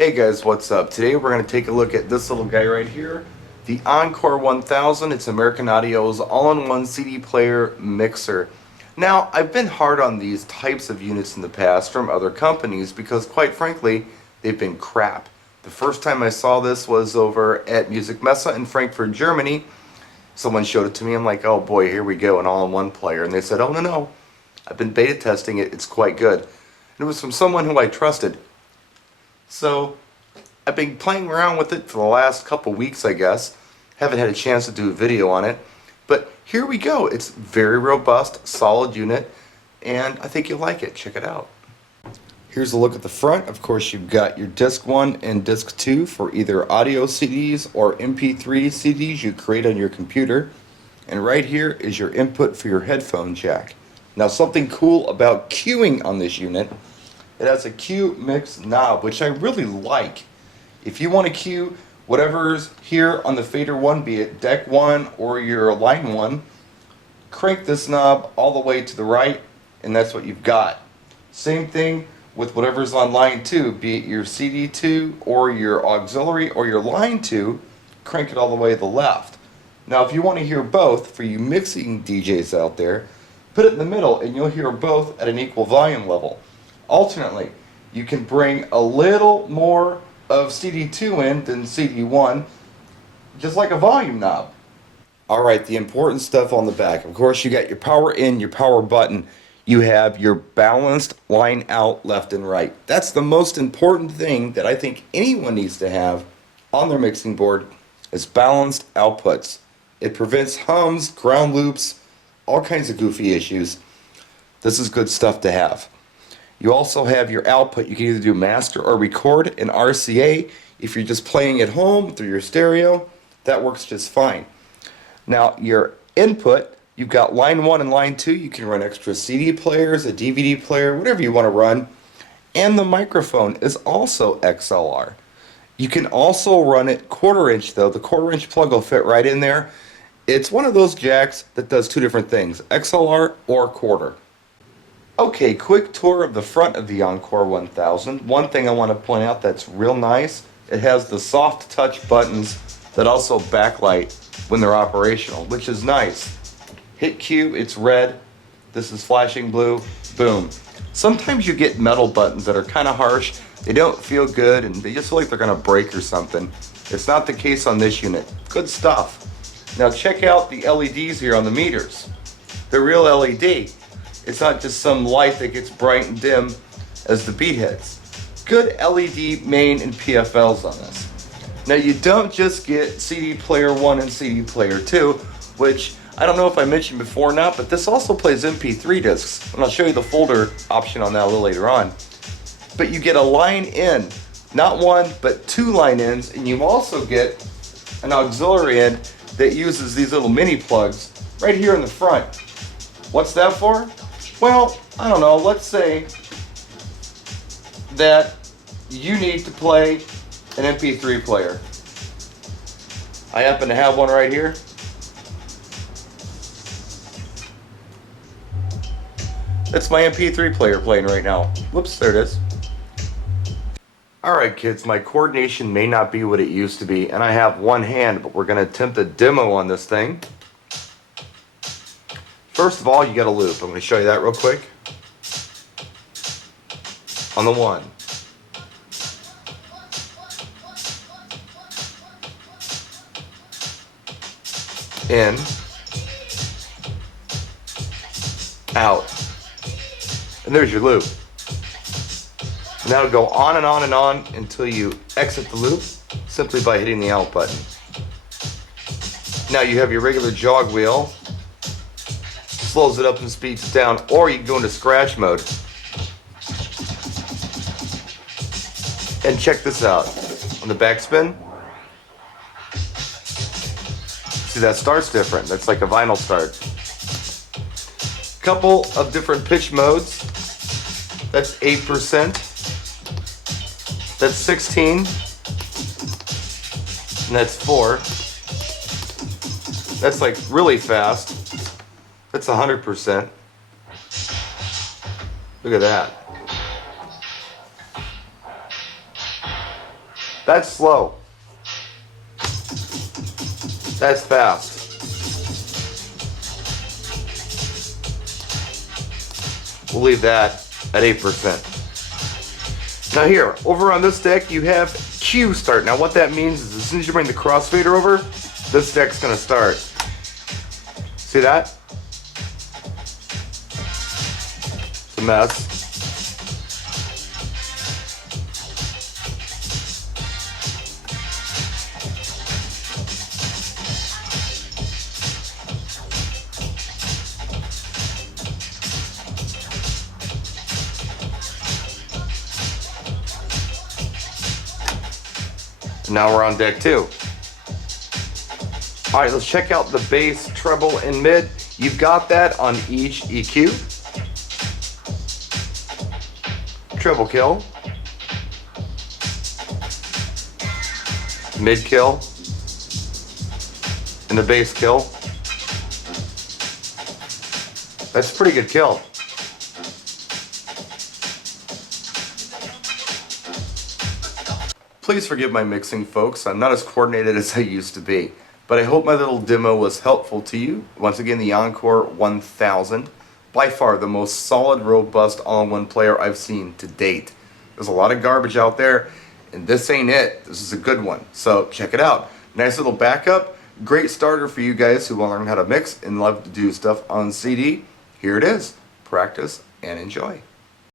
Hey guys, what's up? Today we're going to take a look at this little guy right here, the Encore 1000. It's American Audio's all-in-one CD player mixer. Now, I've been hard on these types of units in the past from other companies because, quite frankly, they've been crap. The first time I saw this was over at Music Messe in Frankfurt, Germany. Someone showed it to me. I'm like, oh boy, here we go, an all-in-one player. And they said, oh no, I've been beta testing it. It's quite good. And it was from someone who I trusted. So I've been playing around with it for the last couple weeks, I guess. Haven't had a chance to do a video on it. But here we go. It's very robust, solid unit, and I think you'll like it. Check it out. Here's a look at the front. Of course, you've got your disc 1 and disc 2 for either audio CDs or MP3 CDs you create on your computer. And right here is your input for your headphone jack. Now, something cool about cueing on this unit, it has a cue mix knob, which I really like. If you want to cue whatever's here on the fader 1, be it deck 1 or your line 1, crank this knob all the way to the right, and that's what you've got. Same thing with whatever's on line 2, be it your CD 2 or your auxiliary or your line 2, crank it all the way to the left. Now, if you want to hear both, for you mixing DJs out there, put it in the middle and you'll hear both at an equal volume level. Alternately, you can bring a little more of CD2 in than CD1, just like a volume knob. Alright, the important stuff on the back. Of course, you got your power in, your power button. You have your balanced line out left and right. That's the most important thing that I think anyone needs to have on their mixing board, is balanced outputs. It prevents hums, ground loops, all kinds of goofy issues. This is good stuff to have. You also have your output. You can either do master or record in RCA. If you're just playing at home through your stereo, that works just fine. Now, your input, you've got line 1 and line 2. You can run extra CD players, a DVD player, whatever you want to run. And the microphone is also XLR. You can also run it 1/4 inch though. The 1/4 inch plug will fit right in there. It's one of those jacks that does two different things, XLR or 1/4. Okay, quick tour of the front of the Encore 1000. One thing I want to point out that's real nice, it has the soft touch buttons that also backlight when they're operational, which is nice. Hit Q, it's red. This is flashing blue. Boom. Sometimes you get metal buttons that are kind of harsh. They don't feel good and they just feel like they're going to break or something. It's not the case on this unit. Good stuff. Now check out the LEDs here on the meters. They're real LED. It's not just some light that gets bright and dim as the beat hits. Good LED main and PFLs on this. Now you don't just get CD player 1 and CD player 2, which I don't know if I mentioned before or not, but this also plays MP3 discs. And I'll show you the folder option on that a little later on. But you get a line in, not one, but 2 line ins, and you also get an auxiliary in that uses these little mini plugs right here in the front. What's that for? Well, I don't know, let's say that you need to play an MP3 player. I happen to have one right here. That's my MP3 player playing right now. Whoops, there it is. Alright kids, my coordination may not be what it used to be, and I have one hand, but we're going to attempt a demo on this thing. First of all, you got a loop. I'm going to show you that real quick. On the 1. In. Out. And there's your loop. And that'll go on and on and on until you exit the loop simply by hitting the out button. Now you have your regular jog wheel. Slows it up and speeds it down, or you can go into scratch mode. And check this out. On the backspin, see that start's different. That's like a vinyl start. Couple of different pitch modes. That's 8%. That's 16. And that's 4. That's like really fast. That's 100%. Look at that. That's slow. That's fast. We'll leave that at 8%. Now here, over on this deck, you have Q start. Now what that means is as soon as you bring the crossfader over, this deck's gonna start. See that? It's a mess. Now we're on deck 2. Alright, let's check out the bass, treble, and mid. You've got that on each EQ. Treble kill. Mid kill. And the bass kill. That's a pretty good kill. Please forgive my mixing, folks. I'm not as coordinated as I used to be. But I hope my little demo was helpful to you. Once again, the Encore 1000. By far the most solid, robust, all-in-one player I've seen to date. There's a lot of garbage out there, and this ain't it. This is a good one. So check it out. Nice little backup. Great starter for you guys who want to learn how to mix and love to do stuff on CD. Here it is. Practice and enjoy.